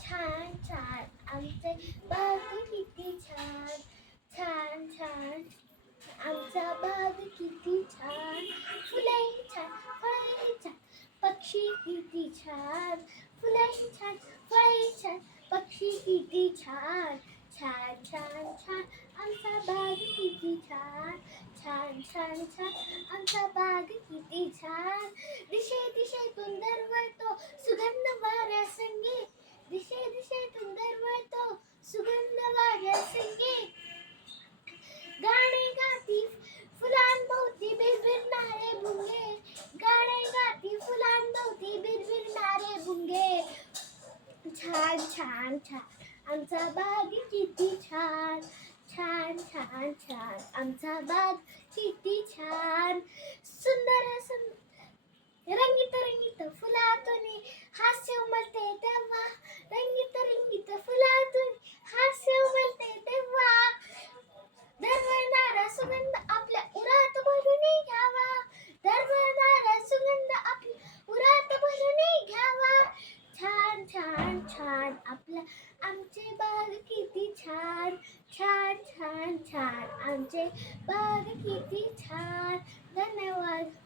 छान छान आमचे बाग किती छान छान छान आमचा बाग किती छान फुले छान फळे छान पक्षी किती छान फुले छान फळे छान पक्षी किती छान छान छान छान आमचा बाग किती छान छान छान छान आमचा बाग किती छान दिशे दिशेतून दरवळतो सुगंध वाऱ्या संगीत दिशे दिशेतून दरवळतो सुगंध वाऱ्या संगीत गाणे गाती फुलांभोवती बिरबिरणारे भुंगे गाणे गाती फुलांभोवती बिरबिरणारे भुंगे छान छान छान आमचा बाग किती छान छान छान छान आमचा बाग किती छान सुंदर रंगीत रंगीत फुलातून हास्य उमलते तेव्हा रंगीत रंगीत फुलातून हास्य उमलते तेव्हा दरवळणारा सुगंध आपल्या उरात भरून घ्यावा दरवळणारा सुगंध आपल्या उरात भरून घ्यावा छान छान छान आपला आमचे बाग किती छान छान छान छान आमचे बाग किती छान धन्यवाद